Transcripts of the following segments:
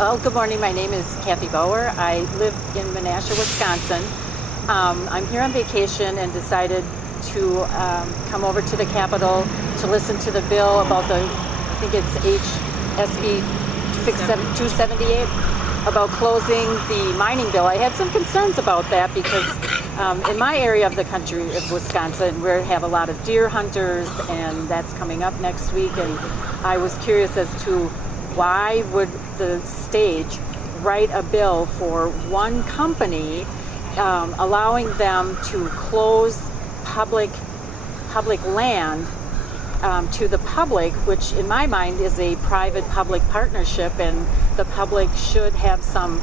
Well, good morning. My name is Katherine Bauer. I live in Menasha, Wisconsin. I'm here on vacation and decided to come over to the Capitol to listen to the bill about I think it's HSB 278, about closing the mining bill. I had some concerns about that because in my area of the country of Wisconsin, we have a lot of deer hunters, and that's coming up next week. And I was curious as to why would the state write a bill for one company, allowing them to close public land to the public, which in my mind is a private-public partnership, and the public should have some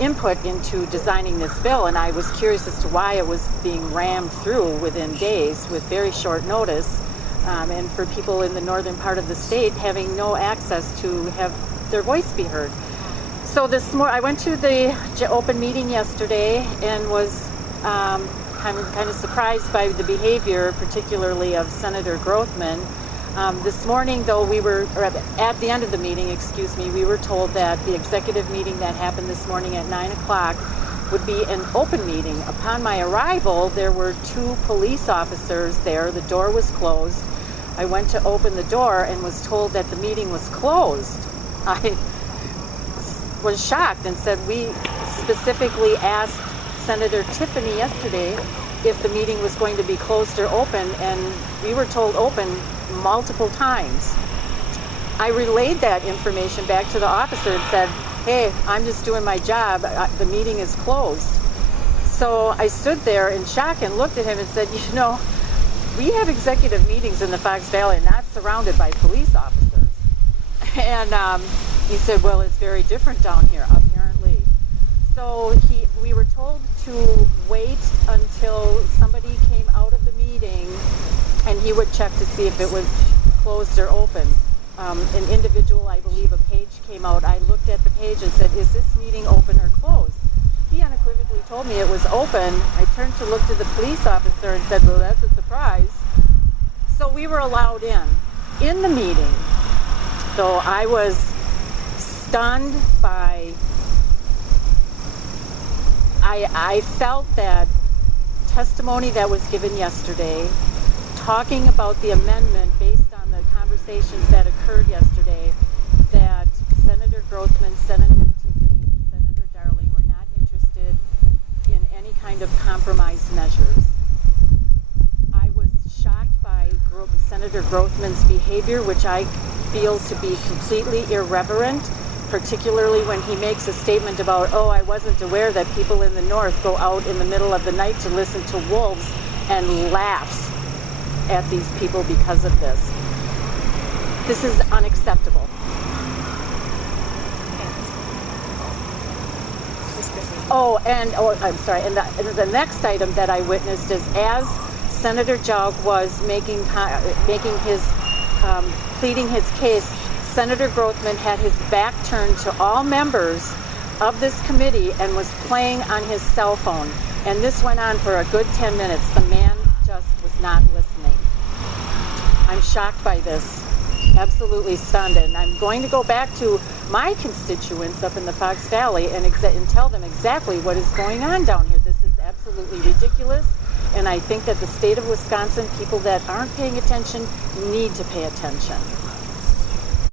input into designing this bill. And I was curious as to why it was being rammed through within days with very short notice, and for people in the northern part of the state having no access to have their voice be heard. So this morning I went to the open meeting yesterday and was kind of surprised by the behavior, particularly of Senator Grothman. This morning, though, at the end of the meeting, we were told that the executive meeting that happened this morning at 9 o'clock would be an open meeting. Upon my arrival, there were 2 police officers there. The door was closed. I went to open the door and was told that the meeting was closed. I was shocked and said, we specifically asked Senator Tiffany yesterday if the meeting was going to be closed or open, and we were told open multiple times. I relayed that information back to the officer and said, hey, I'm just doing my job. The meeting is closed. So I stood there in shock and looked at him and said, we have executive meetings in the Fox Valley and not surrounded by police officers. And he said, well, it's very different down here, apparently. So we were told to wait until somebody came out of the meeting and he would check to see if it was closed or open. An individual, I believe a page came out. I looked at the page and said, is this meeting open or closed? He unequivocally told me it was open. I turned to look to the police officer and said, well, that's a surprise. So we were allowed in. In the meeting, though, I was stunned by, I felt that testimony that was given yesterday, talking about the amendment based on the conversations that occurred yesterday, that Senator Grothman, Senator Tiffany, and Senator Darling were not interested in any kind of compromise measures. I was shocked by Senator Grothman's behavior, which I feel to be completely irreverent, particularly when he makes a statement about, I wasn't aware that people in the north go out in the middle of the night to listen to wolves, and laughs at these people because of this. This is unacceptable. I'm sorry. And the next item that I witnessed is as Senator Jauch was pleading his case, Senator Grothman had his back turned to all members of this committee and was playing on his cell phone. And this went on for a good 10 minutes. The man just was not listening. I'm shocked by this, absolutely stunned. And I'm going to go back to my constituents up in the Fox Valley and tell them exactly what is going on down here. This is absolutely ridiculous. And I think that the state of Wisconsin, people that aren't paying attention, need to pay attention.